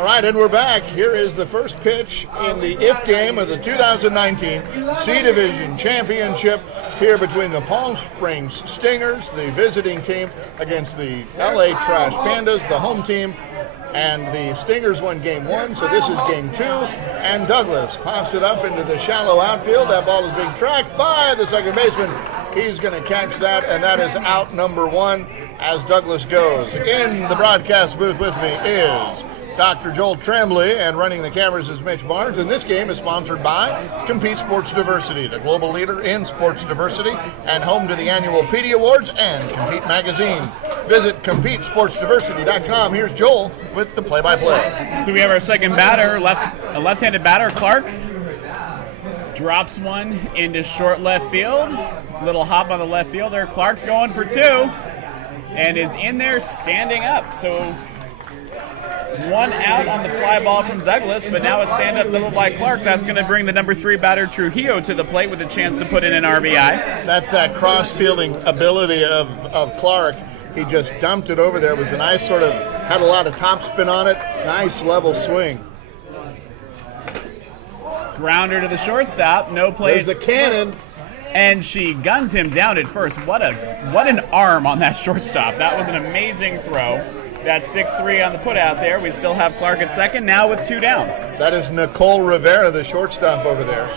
All right, and we're back. Here is the first pitch in the IF game of the 2019 C Division Championship here between the Palm Springs Stingers, the visiting team, against the LA Trash Pandas, the home team. And the Stingers won game 1, so this is game 2. And Douglas pops it up into the shallow outfield. That ball is being tracked by the second baseman. He's going to catch that, and that is out number 1 as Douglas goes. In the broadcast booth with me is Dr. Joel Tremblay, and running the cameras is Mitch Barnes. And this game is sponsored by Compete Sports Diversity, the global leader in sports diversity, and home to the annual PD Awards and Compete Magazine. Visit CompeteSportsDiversity.com. Here's Joel with the play-by-play. So we have our second batter, a left-handed batter, Clark. Drops one into short left field. Little hop on the left fielder. Clark's going for 2 and is in there standing up. So 1 out on the fly ball from Douglas, but now a stand-up double by Clark. That's going to bring the number 3 batter Trujillo to the plate with a chance to put in an RBI. That's that cross-fielding ability of Clark. He just dumped it over there. It was a nice sort of, had a lot of topspin on it. Nice level swing. Grounder to the shortstop. No play. There's the cannon. And she guns him down at first. What an arm on that shortstop. That was an amazing throw. That's 6-3 on the put out there. We still have Clark at second, now with 2 down. That is Nicole Rivera, the shortstop over there.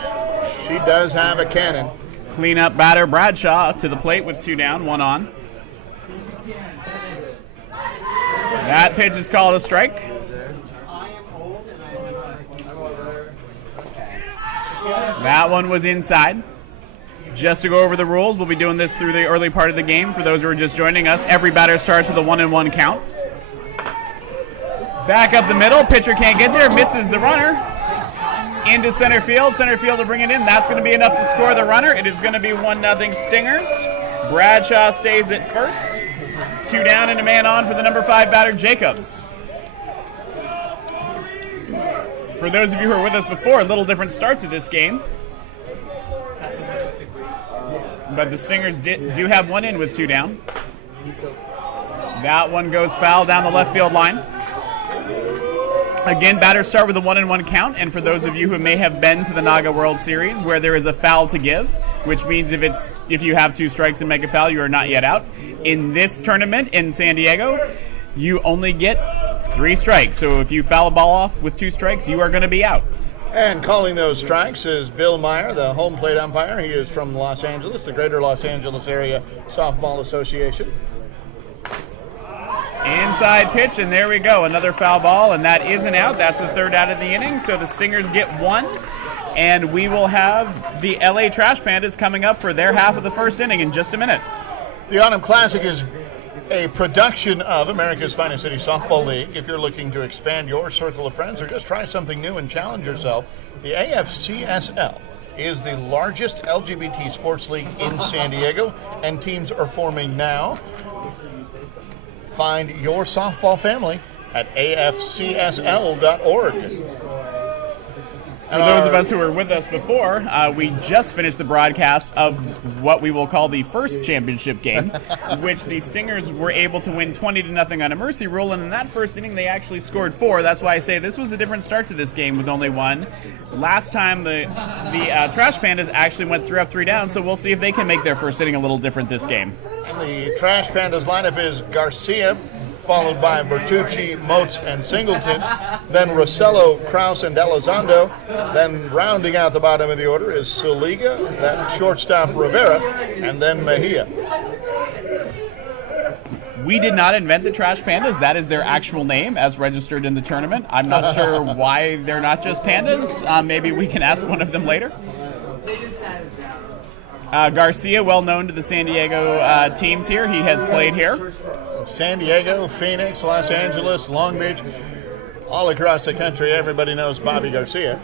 She does have a cannon. Cleanup batter Bradshaw up to the plate with 2 down, 1 on. That pitch is called a strike. That one was inside. Just to go over the rules, we'll be doing this through the early part of the game. For those who are just joining us, every batter starts with a 1-1 count. Back up the middle, pitcher can't get there, misses the runner. Into center field will bring it in. That's going to be enough to score the runner. It is going to be 1-0 Stingers. Bradshaw stays at first. 2 down and a man on for the number 5 batter, Jacobs. For those of you who were with us before, a little different start to this game. But the Stingers do have 1 in with 2 down. That one goes foul down the left field line. Again, batters start with a 1-1 count, and for those of you who may have been to the Naga World Series where there is a foul to give, which means if you have 2 strikes and make a foul, you are not yet out. In this tournament in San Diego, you only get 3 strikes. So if you foul a ball off with 2 strikes, you are going to be out. And calling those strikes is Bill Meyer, the home plate umpire. He is from Los Angeles, the Greater Los Angeles Area Softball Association. Inside pitch, and there we go. Another foul ball, and that is an out. That's the 3rd out of the inning, so the Stingers get 1, and we will have the LA Trash Pandas coming up for their half of the 1st inning in just a minute. The Autumn Classic is a production of America's Finest City Softball League. If you're looking to expand your circle of friends or just try something new and challenge yourself, the AFCSL is the largest LGBT sports league in San Diego, and teams are forming now. Find your softball family at afcsl.org. For those of us who were with us before, we just finished the broadcast of what we will call the first championship game, which the Stingers were able to win 20-0 on a mercy rule, and in that first inning they actually scored 4. That's why I say this was a different start to this game with only 1. Last time the Trash Pandas actually went 3 up, 3 down, so we'll see if they can make their first inning a little different this game. And the Trash Pandas lineup is Garcia, followed by Bertucci, Moats, and Singleton, then Rossello, Krause, and Elizondo. Then rounding out the bottom of the order is Saliga, then shortstop Rivera, and then Mejia. We did not invent the Trash Pandas. That is their actual name as registered in the tournament. I'm not sure why they're not just Pandas. Maybe we can ask one of them later. Garcia, well known to the San Diego teams here. He has played here. San Diego, Phoenix, Los Angeles, Long Beach, all across the country, everybody knows Bobby Garcia.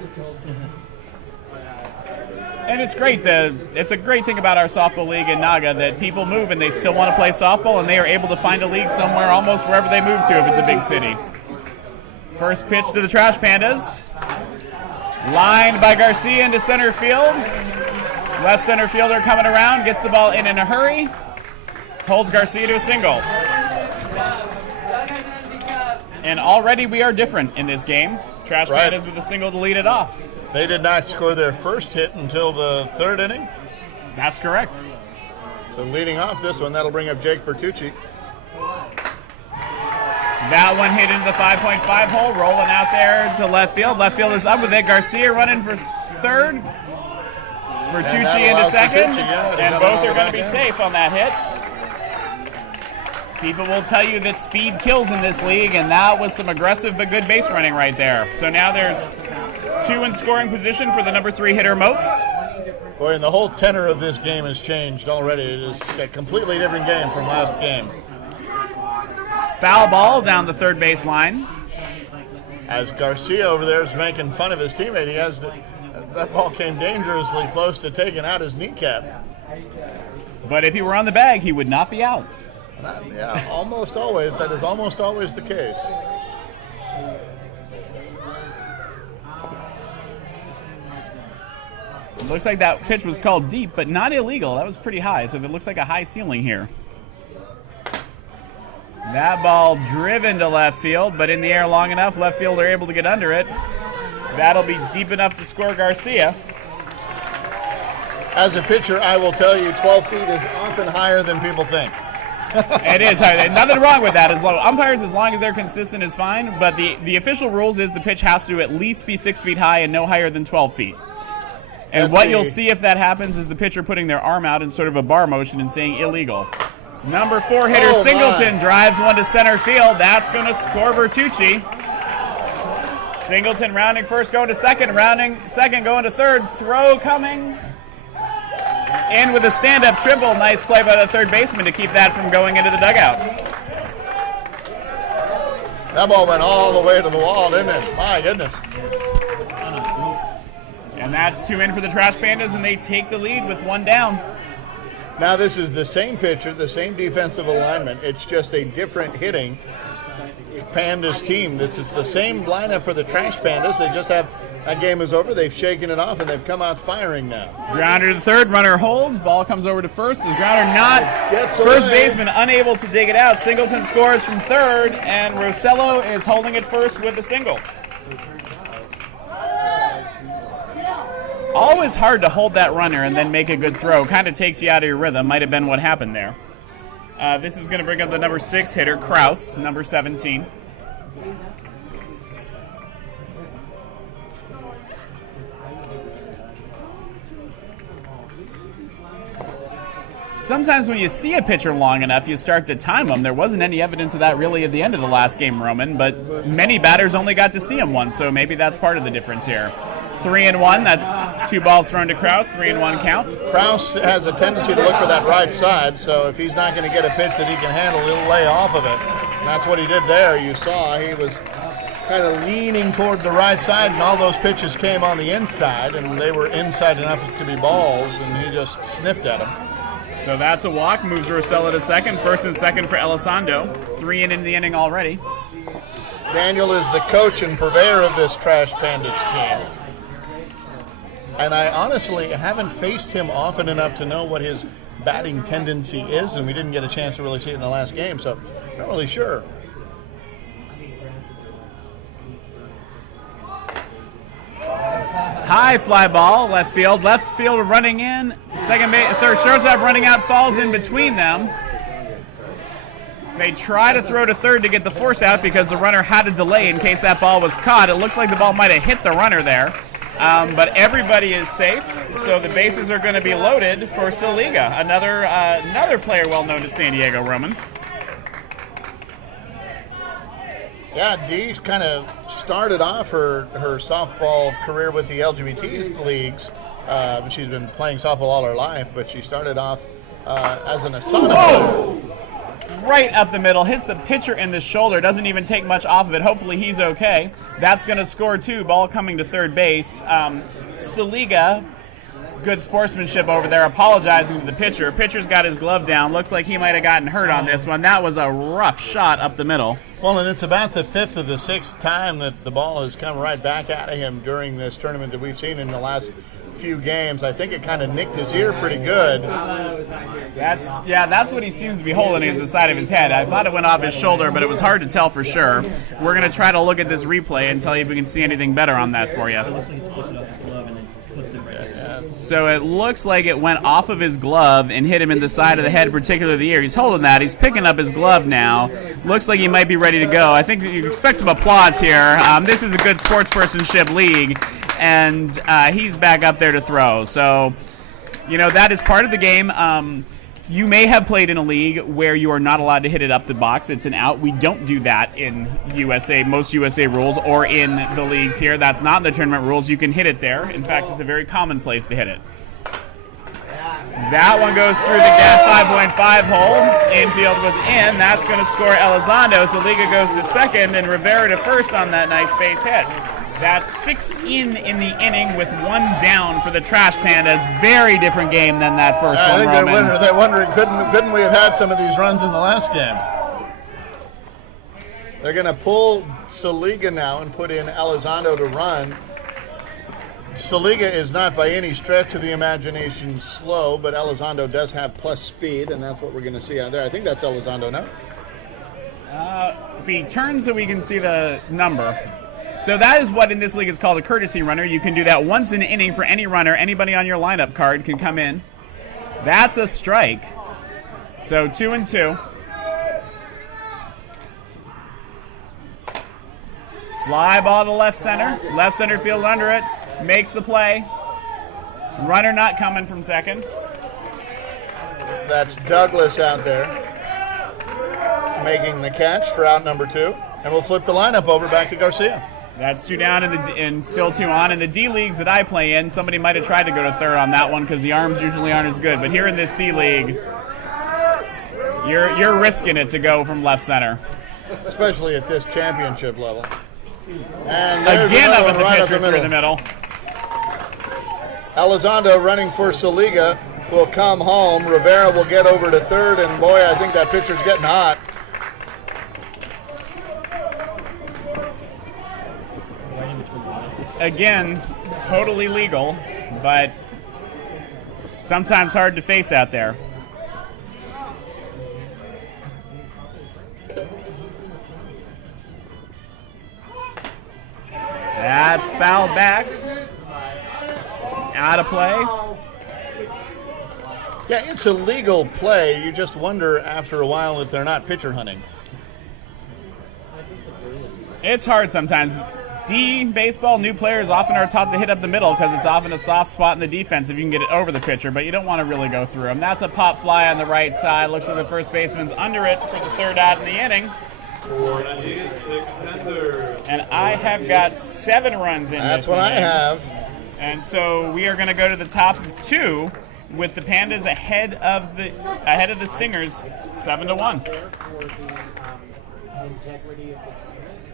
And it's great. It's a great thing about our softball league in Naga that people move and they still want to play softball, and they are able to find a league somewhere almost wherever they move to if it's a big city. First pitch to the Trash Pandas. Lined by Garcia into center field. Left center fielder coming around, gets the ball in a hurry. Holds Garcia to a single. And already we are different in this game. Trash Pandas with a single to lead it off. They did not score their first hit until the third inning. That's correct. So leading off this one, that'll bring up Jake Bertucci. That one hit into the 5.5 hole, rolling out there to left field. Left fielder's up with it. Garcia running for third. Bertucci into second. And both are going to be safe on that hit. People will tell you that speed kills in this league, and that was some aggressive but good base running right there. So now there's 2 in scoring position for the number 3 hitter, Moats. Boy, and the whole tenor of this game has changed already. It is a completely different game from last game. Foul ball down the third base line. As Garcia over there is making fun of his teammate, that ball came dangerously close to taking out his kneecap. But if he were on the bag, he would not be out. Yeah, almost always. That is almost always the case. It looks like that pitch was called deep, but not illegal. That was pretty high, so it looks like a high ceiling here. That ball driven to left field, but in the air long enough, left fielder able to get under it. That'll be deep enough to score Garcia. As a pitcher, I will tell you 12 feet is often higher than people think. It is higher. Nothing wrong with that. Umpires, as long as they're consistent, is fine, but the official rules is the pitch has to at least be 6 feet high and no higher than 12 feet. And what you'll see if that happens is the pitcher putting their arm out in sort of a bar motion and saying illegal. Number 4 hitter Singleton drives one to center field. That's going to score Bertucci. Singleton rounding first, going to second, rounding second, going to third. Throw coming. In with a stand-up triple. Nice play by the third baseman to keep that from going into the dugout. That ball went all the way to the wall, didn't it? My goodness. And that's 2 in for the Trash Pandas, and they take the lead with 1 down. Now this is the same pitcher, the same defensive alignment. It's just a different hitting Pandas team. This is the same lineup for the Trash Pandas. They just have, that game is over. They've shaken it off, and they've come out firing now. Grounder to third, runner holds. Ball comes over to first. Is Grounder not? First baseman unable to dig it out. Singleton scores from third, and Rosello is holding it first with a single. Always hard to hold that runner and then make a good throw. Kind of takes you out of your rhythm. Might have been what happened there. This is going to bring up the number 6 hitter, Kraus, number 17. Sometimes when you see a pitcher long enough, you start to time them. There wasn't any evidence of that really at the end of the last game, Roman, but many batters only got to see him once, so maybe that's part of the difference here. 3-1, that's 2 balls thrown to Kraus, 3-1 count. Kraus has a tendency to look for that right side, so if he's not going to get a pitch that he can handle, he'll lay off of it. And that's what he did there. You saw he was kind of leaning toward the right side, and all those pitches came on the inside, and they were inside enough to be balls, and he just sniffed at them. So that's a walk, moves Rosello to second, first and second for Elizondo. 3 in the inning already. Daniel is the coach and purveyor of this Trash Pandas team. And I honestly haven't faced him often enough to know what his batting tendency is, and we didn't get a chance to really see it in the last game, so not really sure. High fly ball, left field running in, second base, third shortstop running out, falls in between them. They try to throw to third to get the force out because the runner had a delay in case that ball was caught. It looked like the ball might have hit the runner there, but everybody is safe, so the bases are going to be loaded for Saliga, another player well known to San Diego, Roman. Yeah, Dee kind of started off her softball career with the LGBT leagues. She's been playing softball all her life, but she started off as an Asana player. Right up the middle, hits the pitcher in the shoulder, doesn't even take much off of it. Hopefully he's okay. That's going to score 2, ball coming to third base. Saliga, good sportsmanship over there, apologizing to the pitcher. Pitcher's got his glove down. Looks like he might have gotten hurt on this one. That was a rough shot up the middle. Well, and it's about the 5th or the 6th time that the ball has come right back at him during this tournament that we've seen in the last few games. I think it kind of nicked his ear pretty good. That's what he seems to be holding is the side of his head. I thought it went off his shoulder, but it was hard to tell for sure. We're going to try to look at this replay and tell you if we can see anything better on that for you. So it looks like it went off of his glove and hit him in the side of the head, particularly the ear. He's holding that. He's picking up his glove now. Looks like he might be ready to go. I think you expect some applause here. This is a good sportspersonship league, and he's back up there to throw. So, that is part of the game. You may have played in a league where you are not allowed to hit it up the box. It's an out. We don't do that in most USA rules, or in the leagues here. That's not in the tournament rules. You can hit it there. In fact, it's a very common place to hit it. That one goes through the gap 5.5 hole. Infield was in. That's going to score Elizondo. So Liga goes to second, and Rivera to first on that nice base hit. That's 6 in the inning with 1 down for the Trash Pandas. Very different game than that first one, I think Roman. they're wondering, couldn't we have had some of these runs in the last game? They're going to pull Saliga now and put in Elizondo to run. Saliga is not by any stretch of the imagination slow, but Elizondo does have plus speed, and that's what we're going to see out there. I think that's Elizondo now. If he turns so we can see the number. So that is what in this league is called a courtesy runner. You can do that once in an inning for any runner. Anybody on your lineup card can come in. That's a strike. So 2-2. Fly ball to left center. Left center field under it. Makes the play. Runner not coming from second. That's Douglas out there making the catch for out number 2. And we'll flip the lineup over back to Garcia. That's 2 down and still 2 on. In the D leagues that I play in, somebody might have tried to go to third on that one because the arms usually aren't as good. But here in this C league, you're risking it to go from left center, especially at this championship level. And again up at the pitcher through the middle. Elizondo running for Saliga will come home. Rivera will get over to third, and boy, I think that pitcher's getting hot. Again, totally legal, but sometimes hard to face out there. That's fouled back. Out of play. Yeah, it's a legal play. You just wonder after a while if they're not pitcher hunting. It's hard sometimes. D baseball, new players often are taught to hit up the middle because it's often a soft spot in the defense if you can get it over the pitcher, but you don't want to really go through them. That's a pop fly on the right side. Looks like the first baseman's under it for the third out in the inning. And I have got 7 runs in That's this what inning. I have. And so we are going to go to the top of 2 with the Pandas ahead of the Stingers 7-1.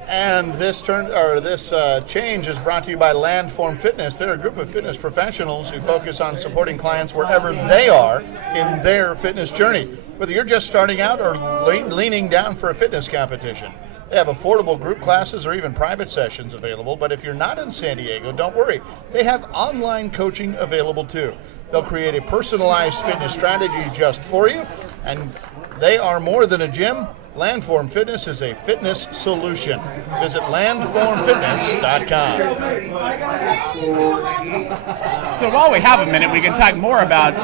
And this change is brought to you by Landform Fitness. They're a group of fitness professionals who focus on supporting clients wherever they are in their fitness journey, whether you're just starting out or leaning down for a fitness competition. They have affordable group classes or even private sessions available, but if you're not in San Diego, don't worry. They have online coaching available too. They'll create a personalized fitness strategy just for you, and they are more than a gym. Landform Fitness is a fitness solution. Visit landformfitness.com. So while we have a minute, we can talk more about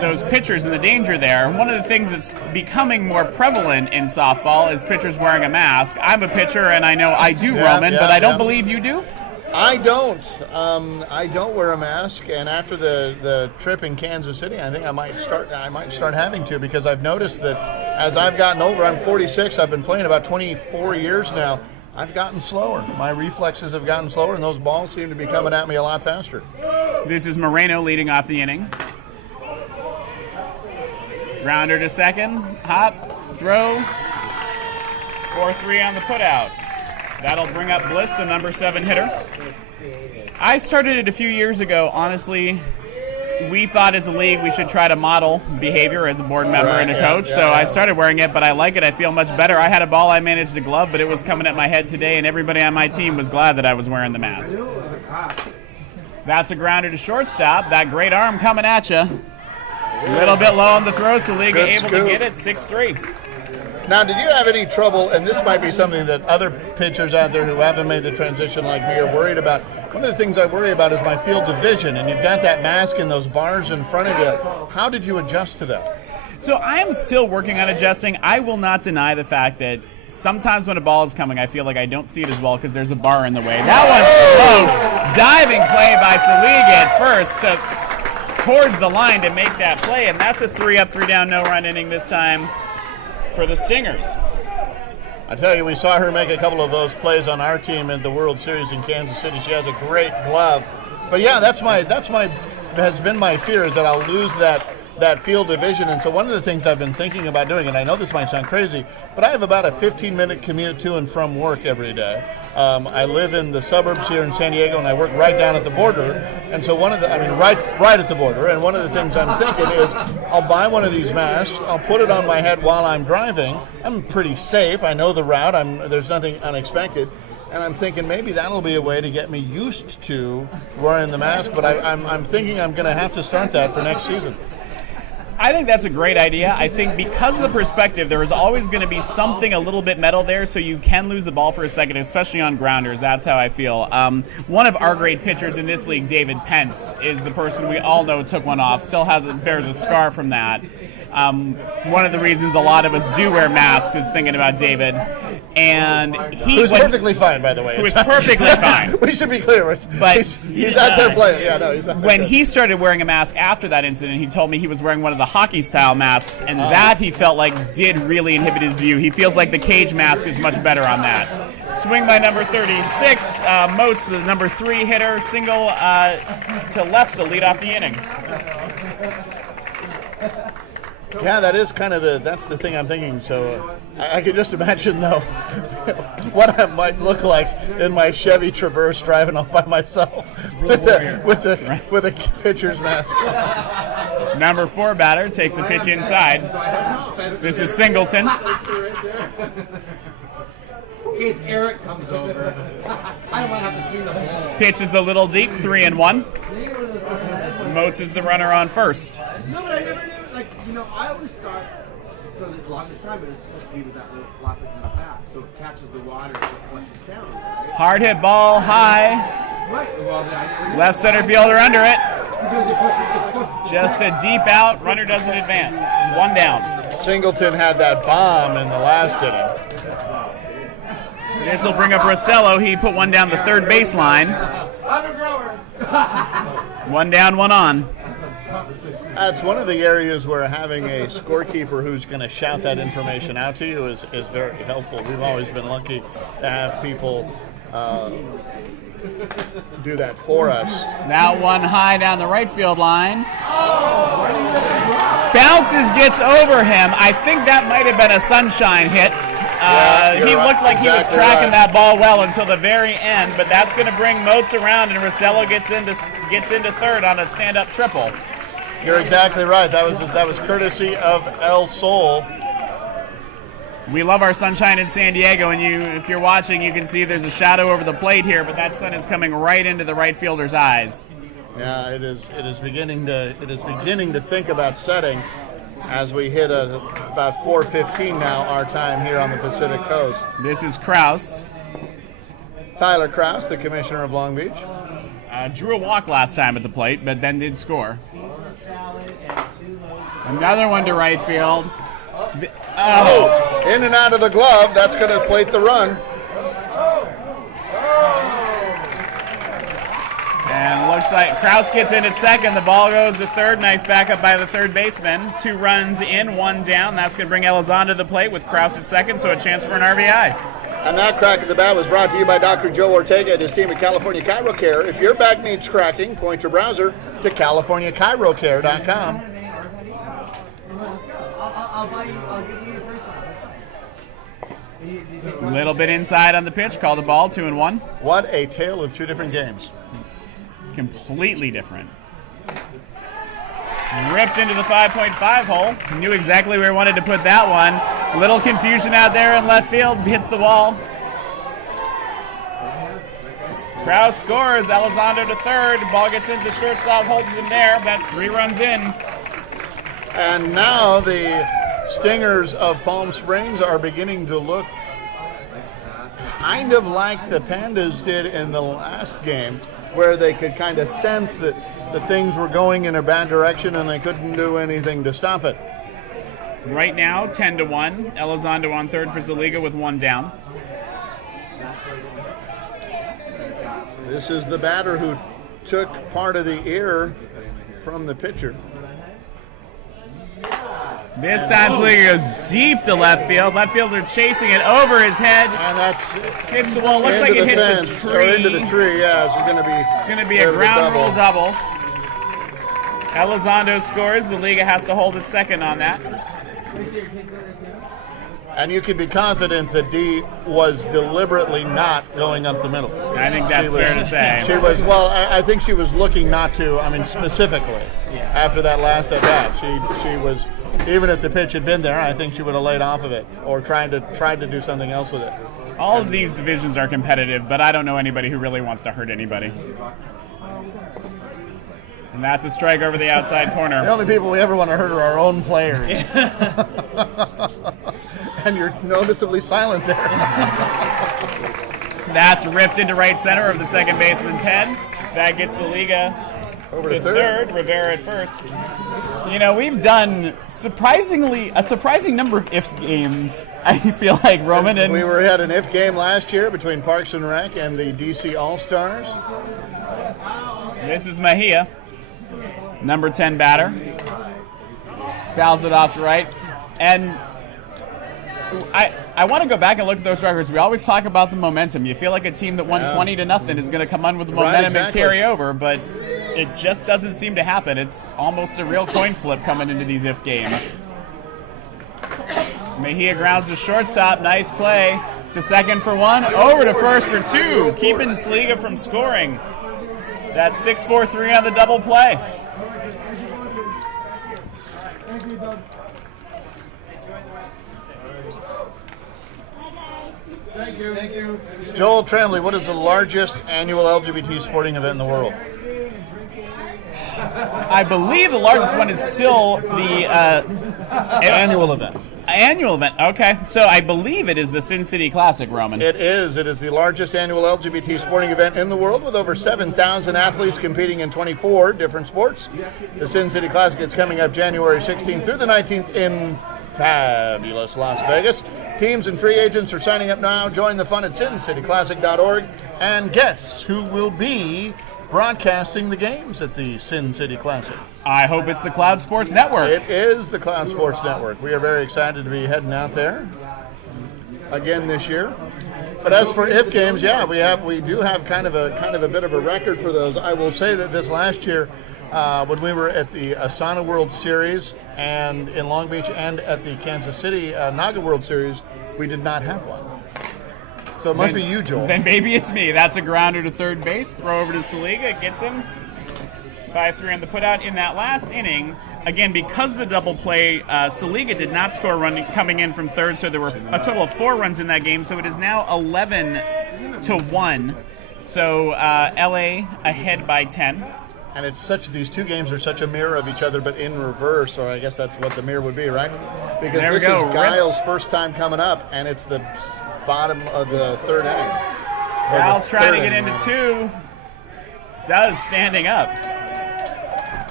those pitchers and the danger there. One of the things that's becoming more prevalent in softball is pitchers wearing a mask. I'm a pitcher, and I know I do, Roman, but I don't believe you do? I don't. I don't wear a mask, and after the trip in Kansas City, I think I might start having to, because I've noticed that as I've gotten older, I'm 46. I've been playing about 24 years now. I've gotten slower. My reflexes have gotten slower, and those balls seem to be coming at me a lot faster. This is Moreno leading off the inning. Grounder to second. Hop. Throw. 4-3 on the putout. That'll bring up Bliss, the number 7 hitter. I started it a few years ago. Honestly, we thought as a league we should try to model behavior as a board member and a coach. So I started wearing it, but I like it. I feel much better. I had a ball I managed to glove, but it was coming at my head today, and everybody on my team was glad that I was wearing the mask. That's a grounder to shortstop. That great arm coming at you. A little bit low on the throw, so Liga able to get it 6-3. Now, did you have any trouble, and this might be something that other pitchers out there who haven't made the transition like me are worried about. One of the things I worry about is my field of vision, and you've got that mask and those bars in front of you. How did you adjust to that? So I'm still working on adjusting. I will not deny the fact that sometimes when a ball is coming, I feel like I don't see it as well because there's a bar in the way. That one's smoked. Diving play by Saliga at first towards the line to make that play, and that's a 3-up, 3-down, no-run inning this time for the Stingers. I tell you, we saw her make a couple of those plays on our team in the World Series in Kansas City. She has a great glove. But yeah, has been my fear is that I'll lose that field of vision. And so one of the things I've been thinking about doing, and I know this might sound crazy, but I have about a 15-minute commute to and from work every day. I live in the suburbs here in San Diego, and I work right down at the border. And so right at the border. And one of the things I'm thinking is I'll buy one of these masks, I'll put it on my head while I'm driving. I'm pretty safe. I know the route. There's nothing unexpected. And I'm thinking maybe that'll be a way to get me used to wearing the mask. But I'm thinking I'm going to have to start that for next season. I think that's a great idea. I think because of the perspective, there is always going to be something a little bit metal there, so you can lose the ball for a second, especially on grounders. That's how I feel. One of our great pitchers in this league, David Pence, is the person we all know took one off, still bears a scar from that. One of the reasons a lot of us do wear masks is thinking about David. And who's perfectly fine, by the way. Who's perfectly fine. We should be clear. But he's out there playing. Yeah, no, he's out there. When he started wearing a mask after that incident, he told me he was wearing one of the hockey-style masks, and that he felt like did really inhibit his view. He feels like the cage mask is much better on that. Swing by number 36. Moats, the number 3 hitter, single to left to lead off the inning. Yeah, that is kind of that's the thing I'm thinking. So I could just imagine, though, what I might look like in my Chevy Traverse driving off by myself with a pitcher's mask. Number 4 batter takes a pitch inside. This is Singleton. In case Eric comes over, I don't want to have to clean the ball. Pitch is a little deep, 3-1. Moats is the runner on first. No, but I never knew. I always thought for the longest time it was supposed to be with that little flappers in the back, so it catches the water as it flushes down. Right? Hard hit ball high. Right. Well, left center fielder under it. Just a deep out. Runner doesn't advance. 1 down. Singleton had that bomb in the last inning. This will bring up Rossello. He put one down the third baseline. 1 down, 1 on. That's one of the areas where having a scorekeeper who's going to shout that information out to you is very helpful. We've always been lucky to have people do that for us. That one high down the right field line. Bounces, gets over him. I think that might have been a sunshine hit. He looked like he was tracking that ball well until the very end, but that's going to bring Moats around, and Rossello gets into third on a stand-up triple. You're exactly right. That was courtesy of El Sol. We love our sunshine in San Diego, and if you're watching, you can see there's a shadow over the plate here, but that sun is coming right into the right fielder's eyes. Yeah, it is beginning to think about setting as we hit about 4:15 now our time here on the Pacific Coast. This is Kraus. Tyler Kraus, the commissioner of Long Beach. Drew a walk last time at the plate, but then did score. Another one to right field. In and out of the glove. That's going to plate the run. And looks like Kraus gets in at second. The ball goes to third. Nice backup by the third baseman. 2 runs in, 1 down. That's going to bring Elizondo to the plate with Kraus at second, so a chance for an RBI. And that crack at the bat was brought to you by Dr. Joe Ortega and his team at California Chirocare. If your back needs cracking, point your browser to CaliforniaChirocare.com. A little bit inside on the pitch. Called the ball, 2-1. What a tale of 2 different games. Completely different. Ripped into the 5.5 hole. Knew exactly where he wanted to put that one. Little confusion out there in left field. Hits the wall. Kraus scores. Elizondo to third. Ball gets into shortstop, holds him there. That's 3 runs in. And now the Stingers of Palm Springs are beginning to look kind of like the Pandas did in the last game, where they could kind of sense that the things were going in a bad direction and they couldn't do anything to stop it. Right now, 10-1. Elizondo on third for Zaliga with 1 down. This is the batter who took part of the ear from the pitcher. This time, Zaliga goes deep to left field. Left fielder chasing it over his head. And that's hits the wall. Looks like it hits the or tree. into the tree. Yeah, It's going to be a ground rule double. Elizondo scores. Zaliga has to hold it second on that. And you could be confident that D was deliberately not going up the middle. I think that's fair to say. She was, well, I think she was looking not to, specifically, after that last at bat. She was, even if the pitch had been there, I think she would have laid off of it or tried to do something else with it. All of these divisions are competitive, but I don't know anybody who really wants to hurt anybody. And that's a strike over the outside corner. The only people we ever want to hurt are our own players. And you're noticeably silent there. That's ripped into right center of the second baseman's head. That gets the Liga Over to third. Rivera at first. You know, we've done a surprising number of IFs games, I feel like, Roman. And we had an IF game last year between Parks and Rec and the DC All-Stars. This is Mejia, number 10 batter. Fouls it off to right. And I want to go back and look at those records. We always talk about the momentum. You feel like a team that won 20-0 is going to come on with the momentum and carry over, but it just doesn't seem to happen. It's almost a real coin flip coming into these IF games. Mejia grounds to shortstop. Nice play. To second for 1. Over to first for 2. Keeping Sliga from scoring. That's 6-4-3 on the double play. Thank you. Joel Tremblay, what is the largest annual LGBT sporting event in the world? I believe the largest one is still the Annual event. annual event. Okay, so I believe it is the Sin City Classic, Roman. It is. It is the largest annual LGBT sporting event in the world, with over 7,000 athletes competing in 24 different sports. The Sin City Classic is coming up January 16th through the 19th in fabulous Las Vegas. Teams and free agents are signing up now. Join the fun at sincityclassic.org. And guess who will be broadcasting the games at the Sin City Classic? I hope it's the Cloud Sports Network. It is the Cloud Sports Network. We are very excited to be heading out there again this year. But as for IF games, yeah, we do have kind of a bit of a record for those. I will say that this last year, when we were at the Asana World Series and in Long Beach and at the Kansas City Naga World Series, we did not have one. So it must be you, Joel. Then maybe it's me. That's a grounder to third base. Throw over to Saliga. Gets him. 5-3 on the putout in that last inning. Again, because of the double play, Saliga did not score a run coming in from third, so there were a total of 4 runs in that game. So it is now 11-1. So LA ahead by 10. And it's these two games are such a mirror of each other, but in reverse, or I guess that's what the mirror would be, right? Because this is Giles' first time coming up, and it's the bottom of the third inning. Giles trying to get into 2. Does standing up.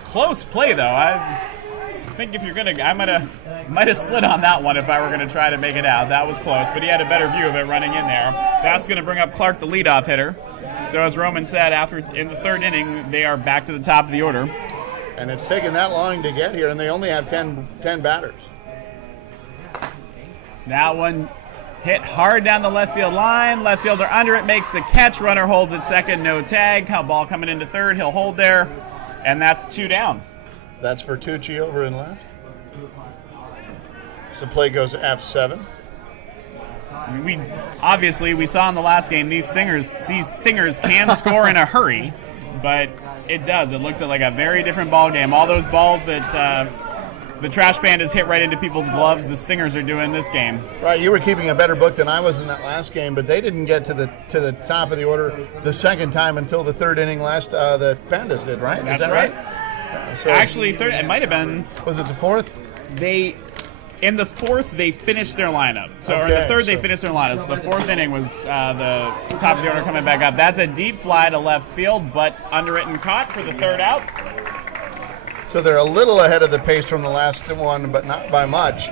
Close play, though. I think if you're I might have slid on that one if I were going to try to make it out. That was close, but he had a better view of it running in there. That's going to bring up Clark, the leadoff hitter. So as Roman said, in the third inning, they are back to the top of the order. And it's taken that long to get here, and they only have 10 batters. That one hit hard down the left field line. Left fielder under it, makes the catch. Runner holds at second, no tag. Ball coming into third, he'll hold there. And that's 2 down. That's for Tucci over in left. So play goes F7. We saw in the last game these Stingers can score in a hurry, but it does. It looks like a very different ball game. All those balls that The Trash Pandas hit right into people's gloves. The Stingers are doing this game. Right, you were keeping a better book than I was in that last game, but they didn't get to the top of the order the second time until the third inning last. The Pandas did, right? That's Is that right. So, Actually, third. It might have been. was it the fourth? In the fourth, they finished their lineup. So, or in the third, they finished their lineup. So the fourth inning was the top of the order coming back up. That's a deep fly to left field, but underwritten caught for the third out. So they're a little ahead of the pace from the last one, but not by much.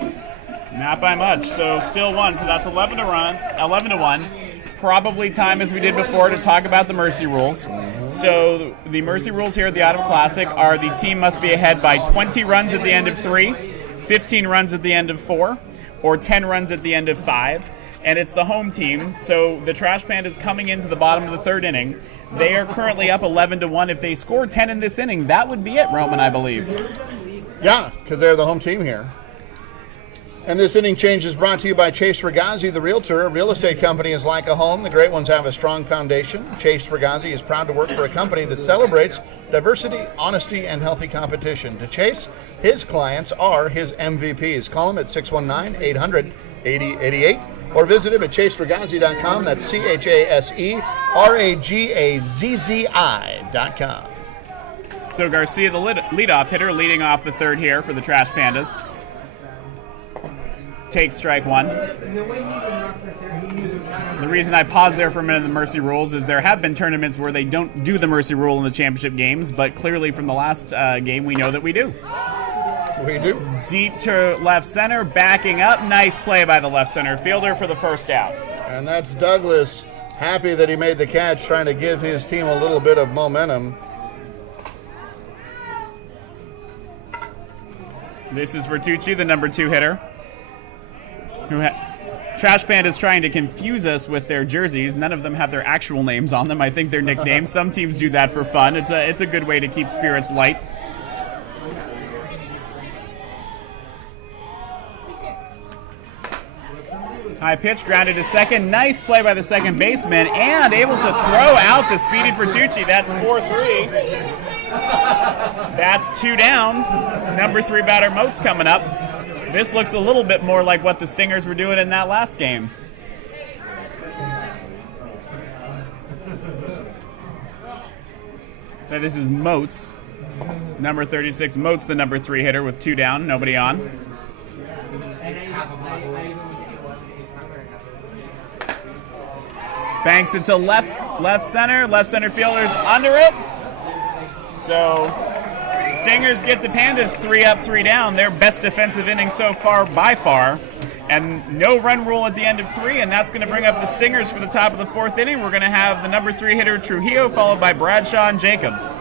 Not by much. So still one. So that's 11 to 1. Probably time, as we did before, to talk about the mercy rules. So the mercy rules here at the Autumn Classic are the team must be ahead by 20 runs at the end of 3, 15 runs at the end of 4, or 10 runs at the end of 5. And it's the home team. So the Trash Pandas coming into the bottom of the third inning. They are currently up 11 to 1. If they score 10 in this inning, that would be it, Roman, I believe. Yeah, because they're the home team here. And this inning change is brought to you by Chase Ragazzi, the Realtor. A real estate company is like a home. The great ones have a strong foundation. Chase Ragazzi is proud to work for a company that celebrates diversity, honesty, and healthy competition. To Chase, his clients are his MVPs. Call him at 619-800-8088 or visit him at chaseragazzi.com. That's ChaseRagazzi.com. So Garcia, the leadoff hitter, leading off the third here for the Trash Pandas. Takes strike one. The reason I paused there for a minute in the mercy rules is there have been tournaments where they don't do the mercy rule in the championship games, but clearly from the last game we know that we do. We do. Deep to left center, backing up. Nice play by the left center fielder for the first out. And that's Douglas, happy that he made the catch, trying to give his team a little bit of momentum. This is Vertucci, the number 2 hitter. Trash Pandas trying to confuse us with their jerseys. None of them have their actual names on them. I think they're nicknames. Some teams do that for fun. It's a good way to keep spirits light. High pitch, grounded to second. Nice play by the second baseman, and able to throw out the speedy Vertucci. That's 4-3. That's 2 down. Number 3 batter Moats coming up. This looks a little bit more like what the Stingers were doing in that last game. So this is Moats, number 36. Moats, the number 3 hitter with 2 down, nobody on. Spanks it to left center. Left center fielder's under it. So Stingers get the Pandas 3 up, 3 down. Their best defensive inning so far, by far. And no run rule at the end of 3, and that's going to bring up the Stingers for the top of the 4th inning. We're going to have the number 3 hitter, Trujillo, followed by Bradshaw and Jacobs.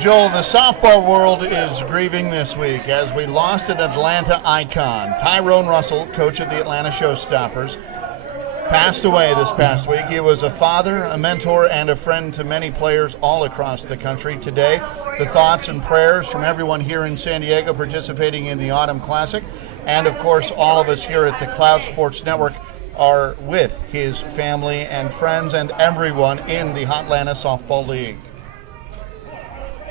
Joel, the softball world is grieving this week as we lost an Atlanta icon. Tyrone Russell, coach of the Atlanta Showstoppers, passed away this past week. He was a father, a mentor, and a friend to many players all across the country. Today, the thoughts and prayers from everyone here in San Diego participating in the Autumn Classic, and of course all of us here at the Cloud Sports Network are with his family and friends and everyone in the Hotlanta Softball League.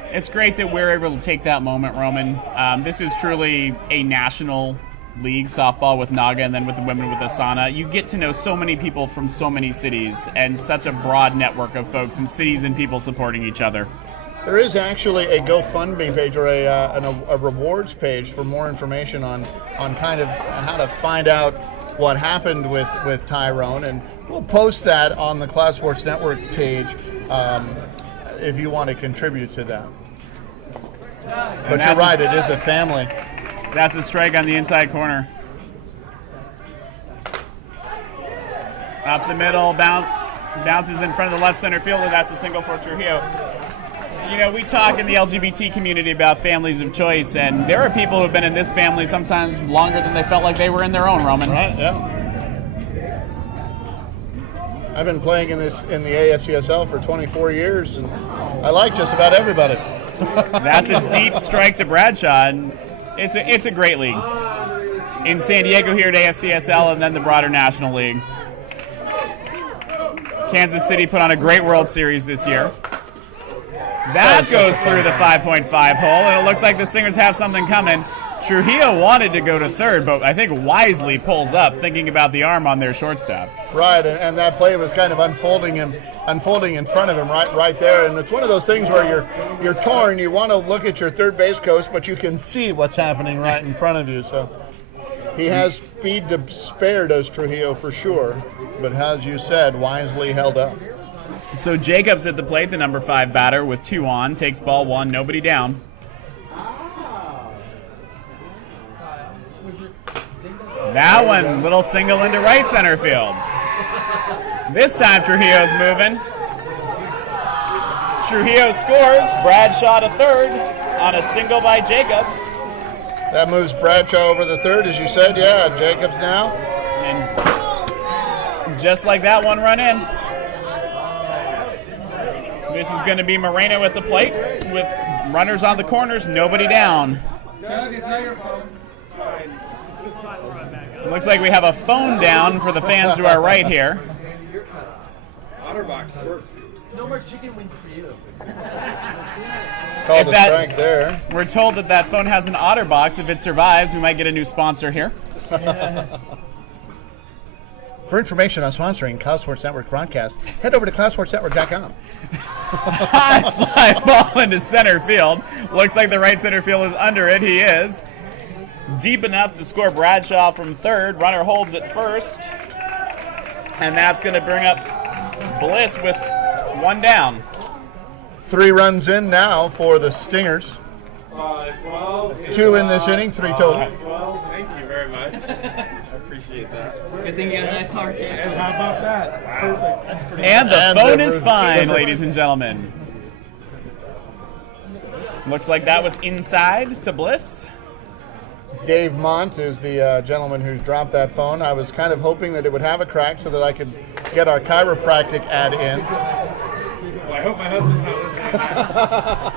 It's great that we're able to take that moment, Roman. This is truly a national league, softball with Naga and then with the women with Asana. You get to know so many people from so many cities and such a broad network of folks and cities and people supporting each other. There is actually a GoFundMe page or a rewards page for more information on kind of how to find out what happened with Tyrone, and we'll post that on the Cloud Sports Network page if you want to contribute to that. But you're right, it is a family. That's a strike on the inside corner. Up the middle, bounces in front of the left center fielder. That's a single for Trujillo. You know, we talk in the LGBT community about families of choice, and there are people who have been in this family sometimes longer than they felt like they were in their own, Roman. Right, yeah. I've been playing in the AFCSL for 24 years, and I like just about everybody. That's a deep strike to Bradshaw, and it's a great league. In San Diego here at AFCSL and then the broader National League. Kansas City put on a great World Series this year. That goes through the 5.5 hole, and it looks like the Stingers have something coming. Trujillo wanted to go to third, but I think wisely pulls up, thinking about the arm on their shortstop. Right, and that play was kind of unfolding in front of him right there. And it's one of those things where you're torn. You want to look at your third base coach, but you can see what's happening right in front of you. So he has speed to spare, does Trujillo, for sure. But as you said, wisely held up. So Jacobs at the plate, the number 5 batter with 2 on, takes ball 1, nobody down. That one, little single into right center field. This time Trujillo's moving. Trujillo scores. Bradshaw to third on a single by Jacobs. That moves Bradshaw over the third, as you said. Yeah, Jacobs now. And just like that, one run in. This is going to be Moreno at the plate with runners on the corners, nobody down. Looks like we have a phone down for the fans to our right here. Otterbox works. No more chicken wings for you. Call the strike there. We're told that phone has an OtterBox. If it survives, we might get a new sponsor here. For information on sponsoring Cloud Sports Network broadcast, head over to cloudsportsnetwork.com. High fly ball into center field. Looks like the right center field is under it. He is. Deep enough to score Bradshaw from third. Runner holds at first. And that's going to bring up Bliss with 1 down. 3 runs in now for the Stingers. 2 in this inning, 3 total. Thank you very much. I appreciate that. Good thing you got a nice hard case. How about that? Perfect. That's pretty And the phone is fine, ladies and gentlemen. Looks like that was inside to Bliss. Dave Mont is the gentleman who dropped that phone. I was kind of hoping that it would have a crack so that I could get our chiropractic ad in. Well, I hope my husband's not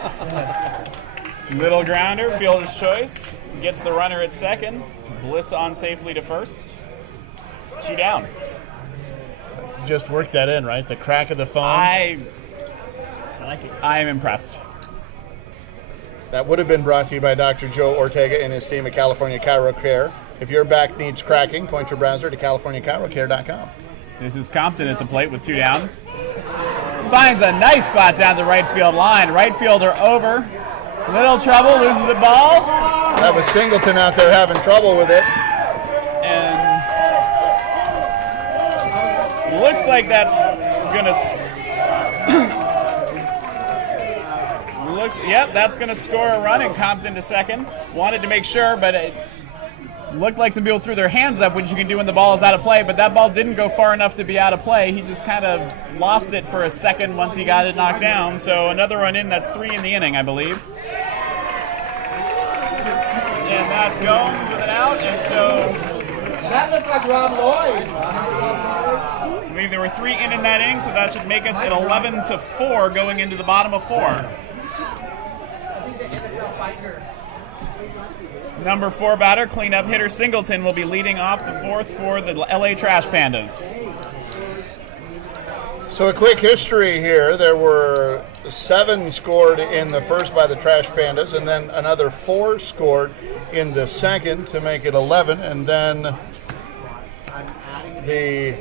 listening. Little grounder, fielder's choice. Gets the runner at second. Bliss on safely to first. 2 down. Just work that in, right? The crack of the phone. I like it. I am impressed. That would have been brought to you by Dr. Joe Ortega and his team at California Chiro Care. If your back needs cracking, point your browser to californiachirocare.com. This is Compton at the plate with 2 down. Finds a nice spot down the right field line. Right fielder over. Little trouble, loses the ball. That was Singleton out there having trouble with it. And looks like that's gonna. Yep, that's gonna score a run and Compton to second. Wanted to make sure, but it looked like some people threw their hands up, which you can do when the ball is out of play, but that ball didn't go far enough to be out of play. He just kind of lost it for a second once he got it knocked down. So another run in, that's 3 in the inning, I believe. And that's Gomes with an out, and so That looked like Rob Lloyd. I believe there were 3 in that inning, so that should make us at 11-4 going into the bottom of 4. Number 4 batter, cleanup hitter Singleton will be leading off the 4th for the LA Trash Pandas. So a quick history here. There were 7 scored in the first by the Trash Pandas, and then another 4 scored in the second to make it 11, and then the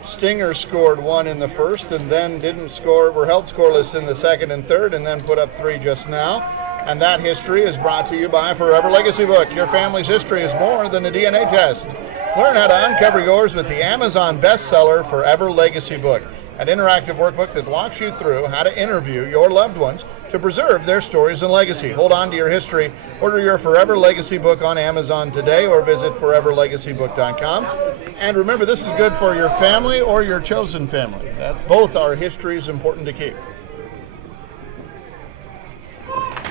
Stingers scored 1 in the first and then didn't score, were held scoreless in the second and third, and then put up 3 just now. And that history is brought to you by Forever Legacy Book. Your family's history is more than a DNA test. Learn how to uncover yours with the Amazon bestseller Forever Legacy Book, an interactive workbook that walks you through how to interview your loved ones to preserve their stories and legacy. Hold on to your history. Order your Forever Legacy Book on Amazon today or visit foreverlegacybook.com. And remember, this is good for your family or your chosen family. Both are histories important to keep.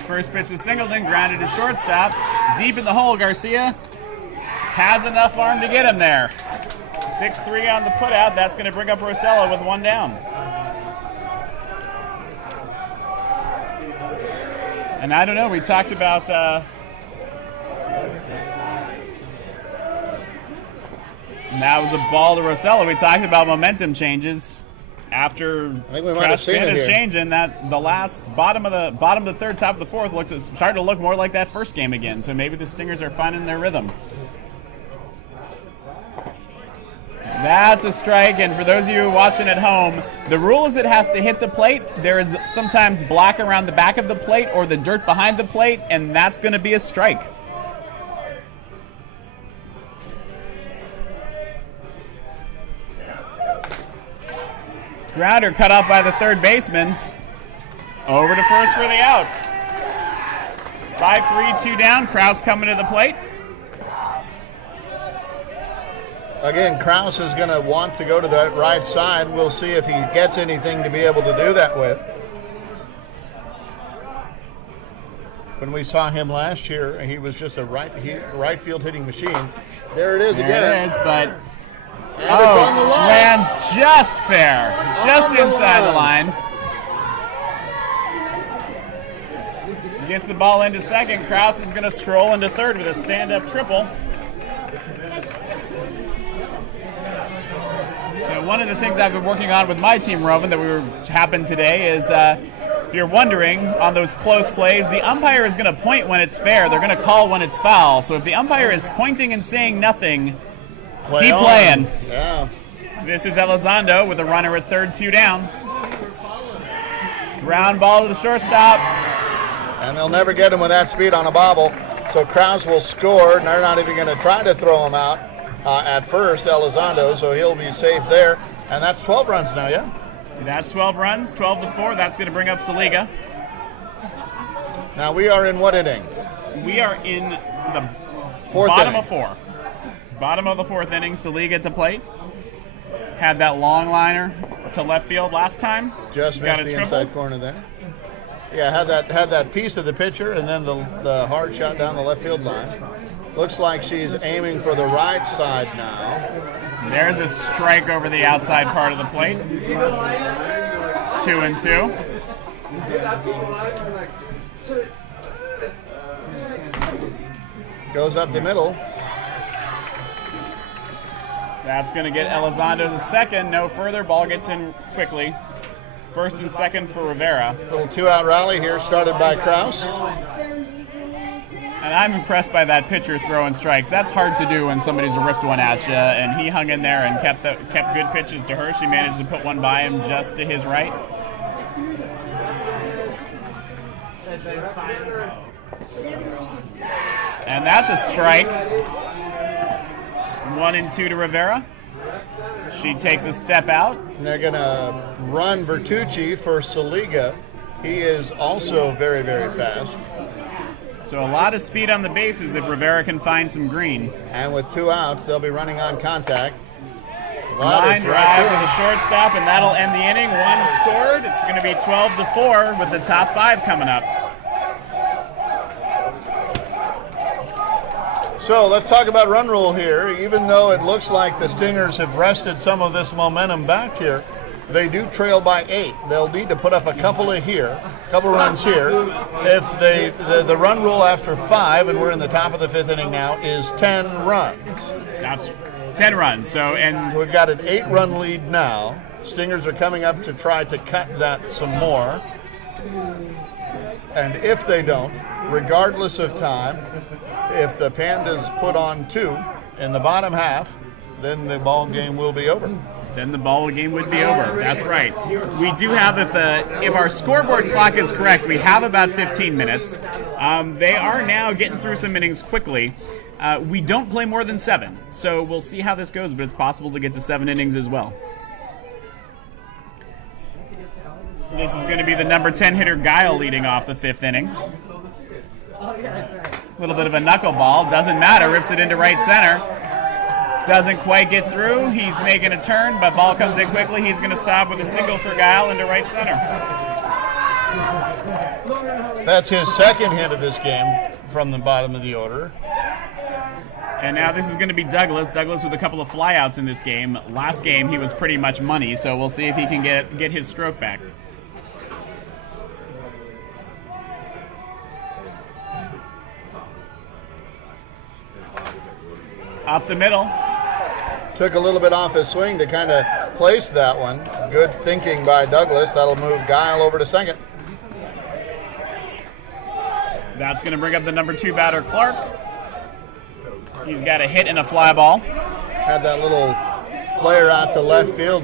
First pitch to Singleton, grounded to shortstop. Deep in the hole, Garcia has enough arm to get him there. 6-3 on the putout. That's going to bring up Rosella with 1 down. And I don't know, we talked about that was a ball to Rosella. We talked about momentum changes. after I think we might have trash seen bin it is here. changing, that the last bottom of the third, top of the fourth starting to look more like that first game again. So maybe the Stingers are finding their rhythm. That's a strike, and for those of you watching at home, the rule is it has to hit the plate. There is sometimes black around the back of the plate or the dirt behind the plate, and that's going to be a strike. Grounder cut off by the third baseman. Over to first for the out. 5-3, 2 down. Krause coming to the plate. Again, Krause is going to want to go to the right side. We'll see if he gets anything to be able to do that with. When we saw him last year, he was just a right field hitting machine. There it is again. There it is, but And it's on the line. lands just fair, just On the inside the line. line. Gets the ball into second. Krause is going to stroll into third with a stand-up triple. So one of the things I've been working on with my team, Roman, that happened today is, if you're wondering, on those close plays, the umpire is going to point when it's fair. They're going to call when it's foul. So if the umpire is pointing and saying nothing, keep on. playing. Yeah. This is Elizondo with a runner at third, 2 down. Ground ball to the shortstop. And they'll never get him with that speed on a bobble. So Krause will score, and they're not even going to try to throw him out at first, Elizondo, so he'll be safe there. And that's 12 runs now, yeah? That's 12 runs, 12-4. That's going to bring up Saliga. Now we are in what inning? We are in the Fourth bottom inning. of 4. Bottom of the 4th inning. Saliga at the plate. Had that long liner to left field last time. Just Got missed a the triple. inside corner there. Yeah, had that piece of the pitcher, and then the hard shot down the left field line. Looks like she's aiming for the right side now. There's a strike over the outside part of the plate. 2-2. Goes up the middle. That's going to get Elizondo to second. No further. Ball gets in quickly. First and second for Rivera. Little 2-out rally here, started by Krause. And I'm impressed by that pitcher throwing strikes. That's hard to do when somebody's ripped one at you. And he hung in there and kept good pitches to her. She managed to put one by him just to his right. And that's a strike. 1-2 to Rivera. She takes a step out. And they're going to run Bertucci for Saliga. He is also very, very fast. So a lot of speed on the bases if Rivera can find some green. And with 2 outs, they'll be running on contact. Well, Line it's drive right to the shortstop, and that'll end the inning. 1 scored. It's going to be 12-4 with the top 5 coming up. So let's talk about run rule here. Even though it looks like the Stingers have wrested some of this momentum back here, they do trail by 8. They'll need to put up a couple runs here. If the run rule after 5, and we're in the top of the 5th inning now, is 10 runs. That's 10 runs. So, and We've got an 8-run lead now. Stingers are coming up to try to cut that some more. And if they don't, regardless of time, if the Pandas put on 2 in the bottom half, then the ball game will be over. then the ball game would be over. That's right. We do have, if our scoreboard clock is correct, we have about 15 minutes. They are now getting through some innings quickly. We don't play more than 7, so we'll see how this goes, but it's possible to get to 7 innings as well. This is going to be the number 10 hitter, Guile, leading off the 5th inning. A little bit of a knuckleball. Doesn't matter. Rips it into right center. Doesn't quite get through. He's making a turn, but ball comes in quickly. He's going to stop with a single for Guile into right center. That's his 2nd hit of this game from the bottom of the order. And now this is going to be Douglas. Douglas with a couple of flyouts in this game. Last game he was pretty much money, so we'll see if he can get his stroke back. Up the middle. took a little bit off his swing to kind of place that one. Good thinking by Douglas. That'll move Guile over to second. That's going to bring up the number 2 batter, Clark. He's got a hit and a fly ball. Had that little flare out to left field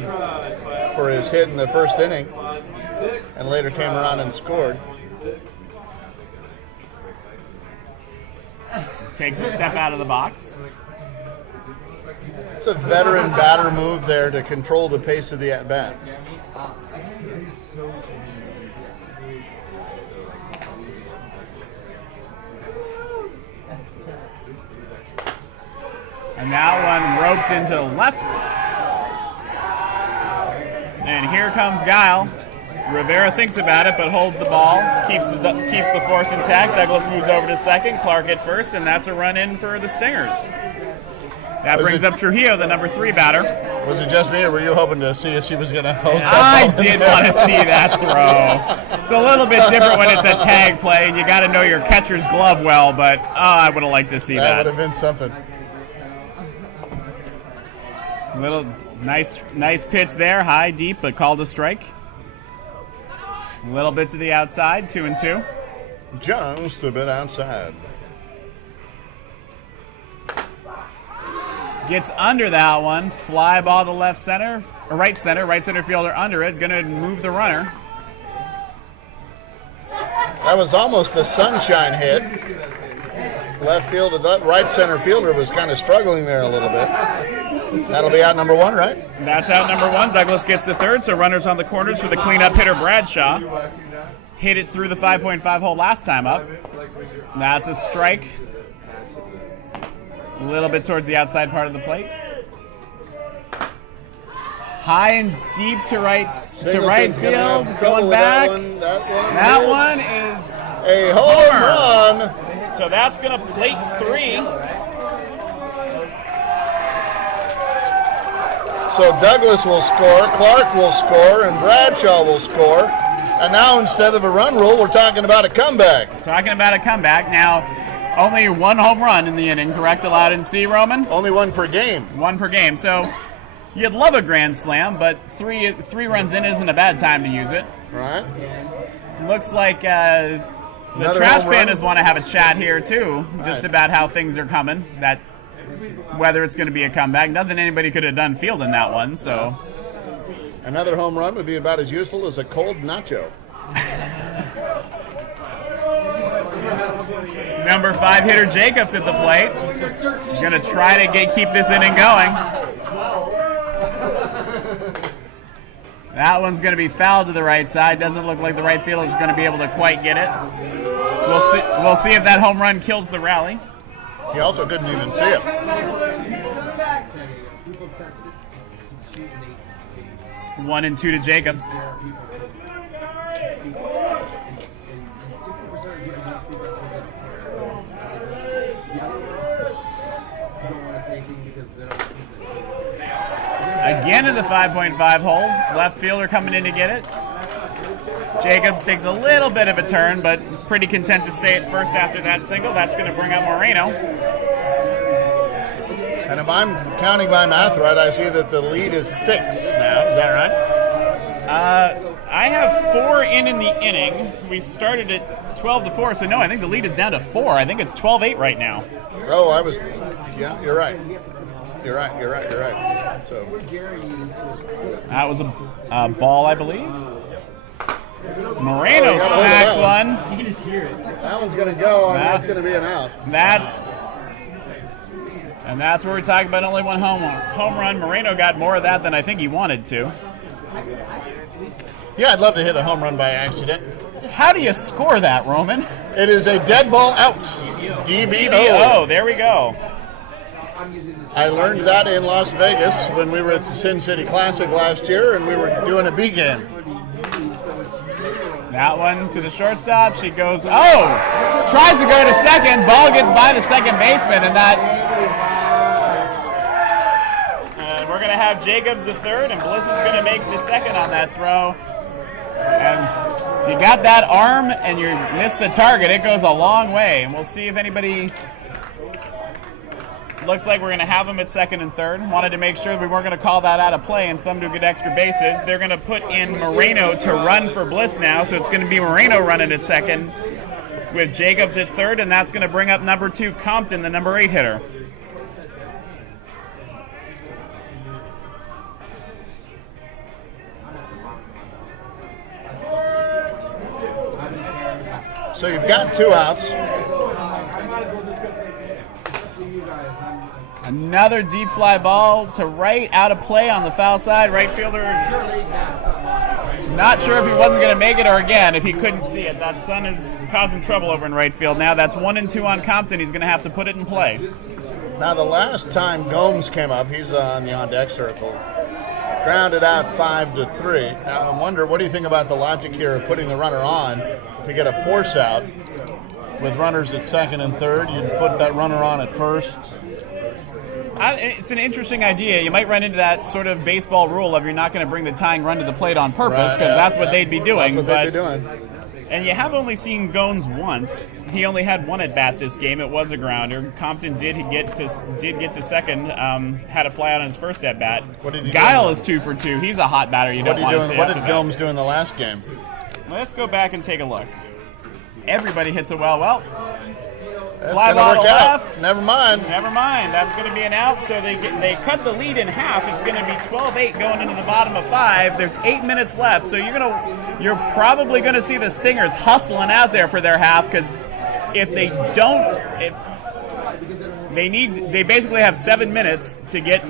for his hit in the first inning, and later came around and scored. Takes a step out of the box. It's a veteran batter move there to control the pace of the at-bat. And that one roped into left. And here comes Guile. Rivera thinks about it, but holds the ball, keeps the force intact. Douglas moves over to second, Clark at first, and that's a run in for the Stingers. That brings up Trujillo, the number 3 batter. Was it just me, or were you hoping to see if she was going to host that I ball? did want to see that throw. It's a little bit different when it's a tag play, and you got to know your catcher's glove well, but I would have liked to see that. That would have been something. Little nice pitch there, high, deep, but called a strike. A little bit to the outside, 2-2. Just a bit outside. Gets under that one, fly ball to left center fielder under it, gonna move the runner. That was almost a sunshine hit. Left field to the right center fielder was kind of struggling there a little bit. That'll be out number 1, right? That's out number 1. Douglas gets the third, so runners on the corners for the cleanup hitter Bradshaw. Hit it through the 5.5 hole last time up. That's a strike. A little bit towards the outside part of the plate. High and deep to right field. Going back. That one is a home run. So that's going to plate 3. So Douglas will score, Clark will score, and Bradshaw will score. And now instead of a run rule, we're talking about a comeback. Talking about a comeback. Now, only 1 home run in the inning, correct? Allowed in C, Roman? Only 1 per game. 1 per game. So you'd love a grand slam, but three runs in isn't a bad time to use it. Right. Looks like the Trash Pandas want to have a chat here, too, just about how things are coming, that whether it's going to be a comeback. Nothing anybody could have done fielding that one, so. Another home run would be about as useful as a cold nacho. Number 5 hitter Jacobs at the plate. Going to try to keep this inning going. That one's going to be fouled to the right side. Doesn't look like the right fielder is going to be able to quite get it. We'll see if that home run kills the rally. He also couldn't even see it. 1-2 to Jacobs. Again in the 5.5 hole. Left fielder coming in to get it. Jacobs takes a little bit of a turn, but pretty content to stay at first after that single. That's going to bring up Moreno. And if I'm counting my math right, I see that the lead is 6 now. Is that right? I have 4 in the inning. We started at 12-4, so no, I think the lead is down to 4. I think it's 12-8 right now. Oh, yeah, you're right. You're right. So that was a ball, I believe. Moreno smacks one. You can just hear it. That one's going to go, and that's going to be an out. That's where we're talking about only 1 home run. Moreno got more of that than I think he wanted to. Yeah, I'd love to hit a home run by accident. How do you score that, Roman? It is a dead ball out. DBO. There we go. I learned that in Las Vegas when we were at the Sin City Classic last year, and we were doing a B game. That one to the shortstop. She goes, tries to go to second. Ball gets by the second baseman, and we're going to have Jacobs the third, and Bliss is going to make the second on that throw. And if you got that arm and you missed the target, it goes a long way. And we'll see if anybody looks like we're going to have him at second and third. Wanted to make sure that we weren't going to call that out of play and some to get extra bases. They're going to put in Moreno to run for Bliss now, so it's going to be Moreno running at second with Jacobs at third, and that's going to bring up number 2, Compton, the number 8 hitter. So you've got 2 outs. Another deep fly ball to right, out of play on the foul side. Right fielder, not sure if he wasn't going to make it or again, if he couldn't see it. That sun is causing trouble over in right field now. That's 1-2 on Compton. He's going to have to put it in play. Now the last time Gomes came up, he's on the on-deck circle. Grounded out 5-3. Now I wonder, what do you think about the logic here of putting the runner on to get a force out with runners at second and third? You'd put that runner on at first. It's an interesting idea. You might run into that sort of baseball rule of you're not going to bring the tying run to the plate on purpose, because that's what they'd be doing. That's what they'd be doing. And you have only seen Gones once. He only had 1 at bat this game. It was a grounder. Compton did get to second. Had a fly out on his first at bat. Guile is 2 for 2. He's a hot batter. You don't want to say. What did Gomes do in the last game? Let's go back and take a look. Everybody hits it well. Well, that's fly ball to left. Never mind. That's going to be an out. So they cut the lead in half. It's going to be 12-8 going into the bottom of 5. There's 8 minutes left. So you're probably going to see the Stingers hustling out there for their half, because if they basically have 7 minutes to get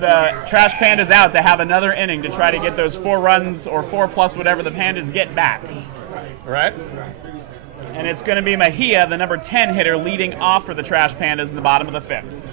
the Trash Pandas out to have another inning to try to get those 4 runs or 4 plus whatever the Pandas get back. Right. And it's going to be Mejia, the number 10 hitter, leading off for the Trash Pandas in the bottom of the 5th.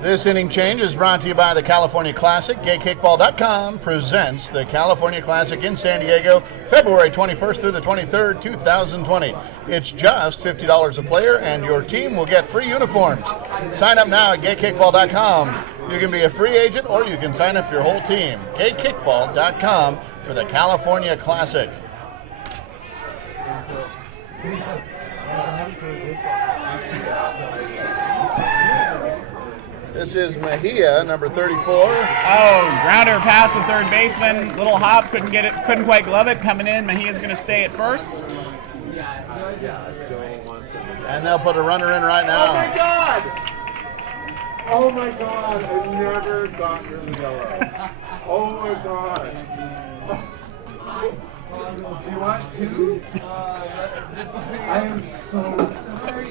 This inning change is brought to you by the California Classic. GayKickball.com presents the California Classic in San Diego, February 21st through the 23rd, 2020. It's just $50 a player, and your team will get free uniforms. Sign up now at GayKickball.com. You can be a free agent, or you can sign up your whole team. GayKickball.com for the California Classic. This is Mejia, number 34. Oh, grounder past the third baseman. Little hop, couldn't get it, couldn't quite glove it. Coming in, Mejia's going to stay at first. And they'll put a runner in right now. Oh my God! Oh my God! I've never gotten this yellow. Oh my God! Do you want 2? I am so sorry.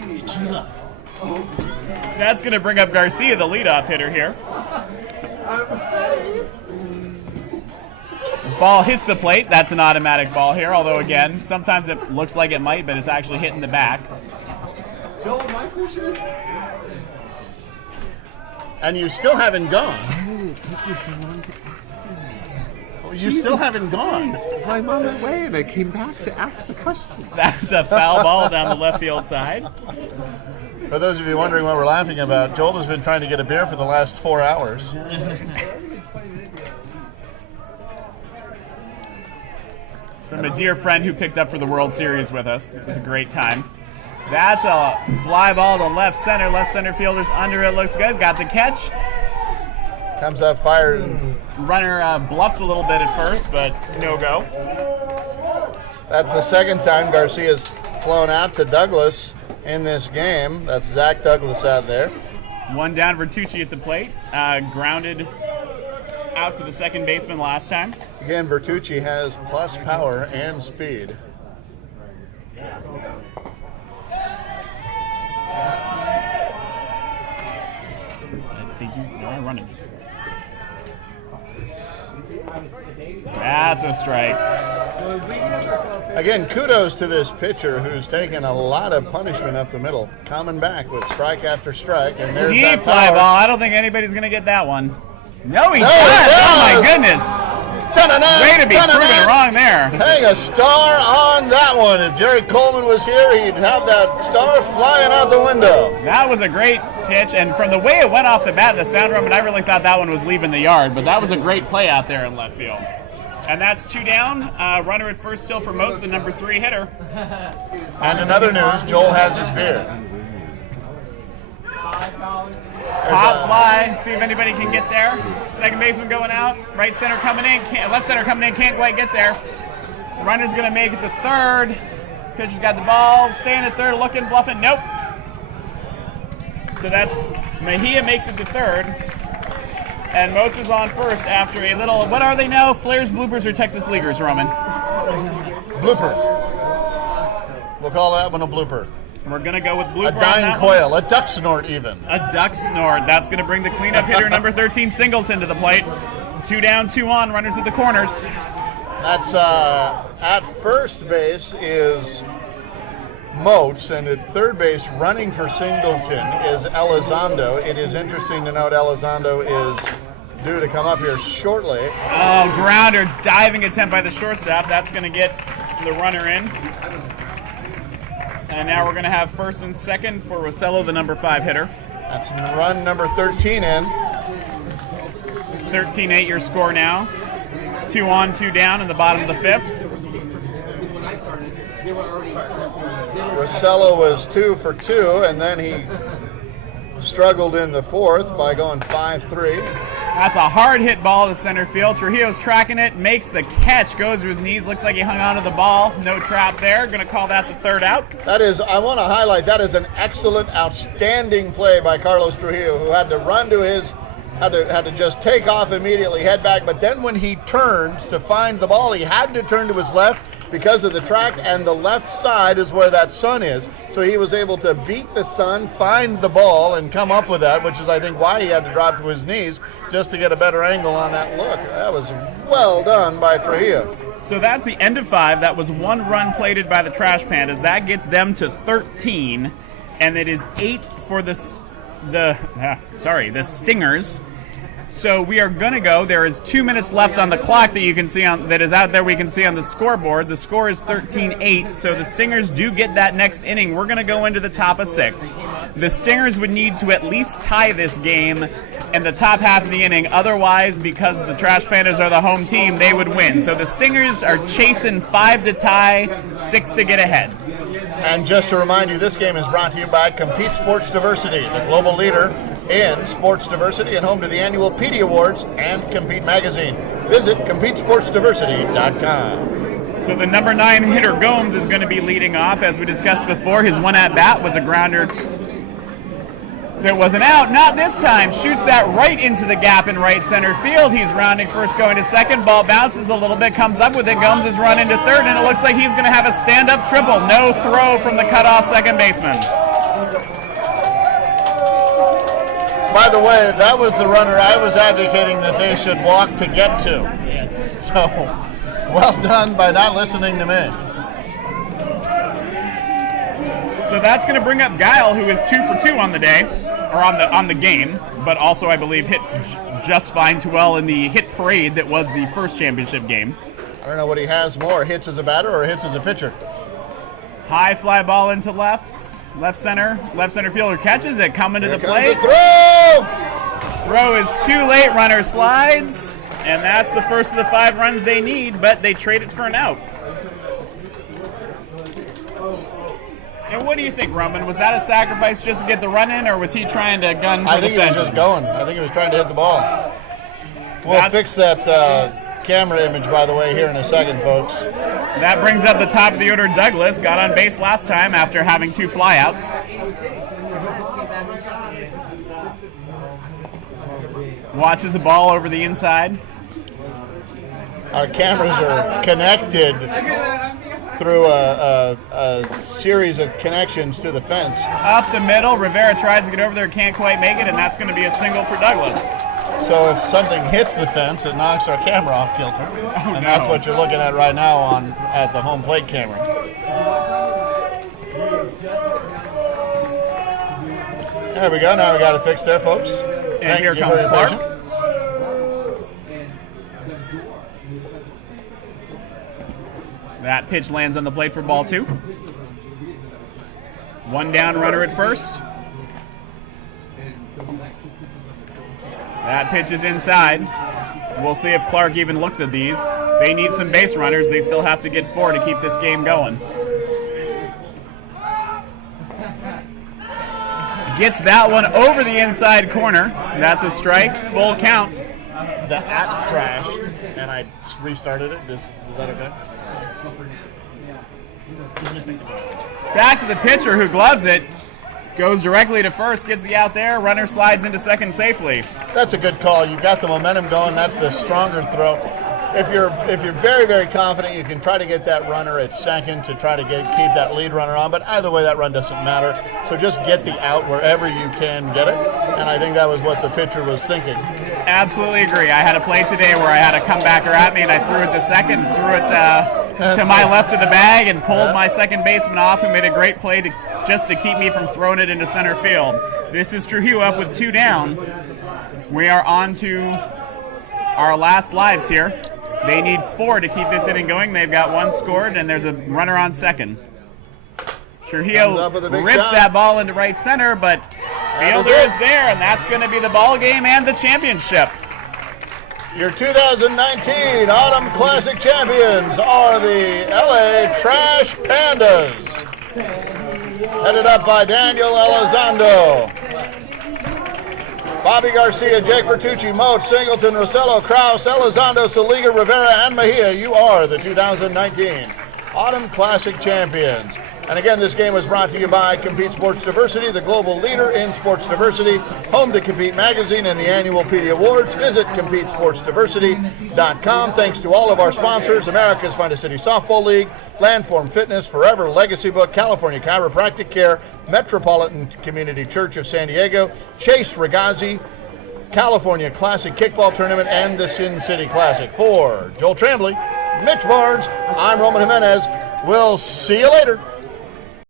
That's going to bring up Garcia, the leadoff hitter here. Ball hits the plate. That's an automatic ball here, although, again, sometimes it looks like it might, but it's actually hitting the back. Joel, my question is... And you still haven't gone. Why did it take you so long to ask me? You still haven't gone. I'm on my way, and I came back to ask the question. That's a foul ball down the left field side. For those of you wondering what we're laughing about, Joel has been trying to get a beer for the last 4 hours. From a dear friend who picked up for the World Series with us. It was a great time. That's a fly ball to left center. Left center fielder's under it. Looks good. Got the catch. Comes up fired. Runner bluffs a little bit at first, but no go. That's the second time Garcia's flown out to Douglas in this game. That's Zach Douglas out there. One down, Vertucci at the plate. Grounded out to the second baseman last time. Again, Vertucci has plus power and speed. They are running. That's a strike. Again, kudos to this pitcher who's taken a lot of punishment up the middle, coming back with strike after strike. And there's Deep that fly power. ball. I don't think anybody's going to get that one. No, he does. Oh, my goodness. Way to be proven wrong there. Hang a star on that one. If Jerry Coleman was here, he'd have that star flying out the window. That was a great pitch, and from the way it went off the bat in the sound room, and I really thought that one was leaving the yard, but that was a great play out there in left field. And that's 2 down. Runner at first still for Moats, the number 3 hitter. And in other news, Joel has his beer. Pop fly. See if anybody can get there. Second baseman going out. Right center coming in. Left center coming in. Can't quite get there. Runner's going to make it to third. Pitcher's got the ball. Staying at third. Looking. Bluffing. Nope. So that's Mejia makes it to third. And Moats is on first after a little, what are they now? Flares, bloopers, or Texas Leaguers, Roman? Blooper. We'll call that one a blooper. We're going to go with blooper. A dying quail, a duck snort even. A duck snort. That's going to bring the cleanup hitter, number 13, Singleton, to the plate. 2 down, 2 on, runners at the corners. That's at first base is Moats, and at third base, running for Singleton, is Elizondo. It is interesting to note Elizondo is due to come up here shortly. Oh, grounder, diving attempt by the shortstop. That's going to get the runner in. And now we're going to have first and second for Rosello, the number 5 hitter. That's run number 13 in. 13-8 your score now. 2 on, 2 down in the bottom of the 5th. Rosello was 2 for 2, and then he struggled in the 4th by going 5-3. That's a hard hit ball to center field. Trujillo's tracking it, makes the catch, goes to his knees. Looks like he hung onto the ball. No trap there. Going to call that the third out. That is, I want to highlight, that is an excellent, outstanding play by Carlos Trujillo, who had to run to his, had to just take off immediately, head back. But then when he turns to find the ball, he had to turn to his left because of the track, and the left side is where that sun is. So he was able to beat the sun, find the ball, and come up with that, which is, I think, why he had to drop to his knees, just to get a better angle on that look. That was well done by Trujillo. So that's the end of 5. That was 1 run plated by the Trash Pandas. That gets them to 13, and it is 8 for the Stingers. So we are going to go. There is 2 minutes left on the clock that you can see on, that is out there. We can see on the scoreboard. The score is 13-8. So the Stingers do get that next inning. We're going to go into the top of 6. The Stingers would need to at least tie this game in the top half of the inning. Otherwise, because the Trash Pandas are the home team, they would win. So the Stingers are chasing 5 to tie, 6 to get ahead. And just to remind you, this game is brought to you by Compete Sports Diversity, the global leader in sports diversity and home to the annual PD Awards and Compete Magazine. Visit CompeteSportsDiversity.com. So the number 9 hitter, Gomes, is going to be leading off. As we discussed before, his one at-bat was a grounder. There was an out, not this time. Shoots that right into the gap in right center field. He's rounding first, going to second. Ball bounces a little bit, comes up with it. Gomes is run into third, and it looks like he's going to have a stand-up triple. No throw from the cutoff second baseman. By the way, that was the runner I was advocating that they should walk to get to. Yes. So, well done by not listening to me. So that's going to bring up Guile, who is 2 for 2 on the day, or on the game, but also I believe hit just fine too well in the hit parade that was the first championship game. I don't know what he has more, hits as a batter or hits as a pitcher. High fly ball into left center fielder catches it, coming to the plate. The throw! Throw is too late, runner slides, and that's the first of the 5 runs they need, but they trade it for an out. And what do you think, Roman? Was that a sacrifice just to get the run in, or was he trying to gun for the fence? I think he was just going. I think he was trying to hit the ball. We'll fix that camera image, by the way, here in a second, folks. That brings up the top of the order. Douglas got on base last time after having 2 flyouts. Watches the ball over the inside. Our cameras are connected through a series of connections to the fence. Up the middle, Rivera tries to get over there, can't quite make it, and that's going to be a single for Douglas. So if something hits the fence, it knocks our camera off kilter. And that's what you're looking at right now at the home plate camera. There we go. Now we got it fixed there, folks. And here comes Clark. That pitch lands on the plate for ball 2. 1 down, runner at first. That pitch is inside. We'll see if Clark even looks at these. They need some base runners. They still have to get 4 to keep this game going. Gets that one over the inside corner. That's a strike, full count. The app crashed, and I restarted it. Is that okay? Back to the pitcher who gloves it. Goes directly to first, gets the out there. Runner slides into second safely. That's a good call. You got the momentum going. That's the stronger throw. If you're very, very confident, you can try to get that runner at second to try to keep that lead runner on. But either way, that run doesn't matter. So just get the out wherever you can get it. And I think that was what the pitcher was thinking. Absolutely agree. I had a play today where I had a comebacker at me, and I threw it to second, threw it to my left of the bag, and pulled my second baseman off, who made a great play just to keep me from throwing it into center field. This is Trujillo up with 2 down. We are on to our last lives here. They need 4 to keep this inning going. They've got 1 scored, and there's a runner on second. Trujillo rips that ball into right center, but fielder is there, and that's going to be the ball game and the championship. Your 2019 Autumn Classic champions are the LA Trash Pandas, headed up by Daniel Elizondo. Bobby Garcia, Jake Fertucci, Moat, Singleton, Rosello, Kraus, Elizondo, Saliga, Rivera, and Mejia. You are the 2019 Autumn Classic champions. And again, this game was brought to you by Compete Sports Diversity, the global leader in sports diversity, home to Compete Magazine and the annual PD Awards. Visit CompeteSportsDiversity.com. Thanks to all of our sponsors: America's Finest City Softball League, Landform Fitness, Forever Legacy Book, California Chiropractic Care, Metropolitan Community Church of San Diego, Chase Ragazzi, California Classic Kickball Tournament, and the Sin City Classic. For Joel Tremblay, Mitch Barnes, I'm Roman Jimenez. We'll see you later.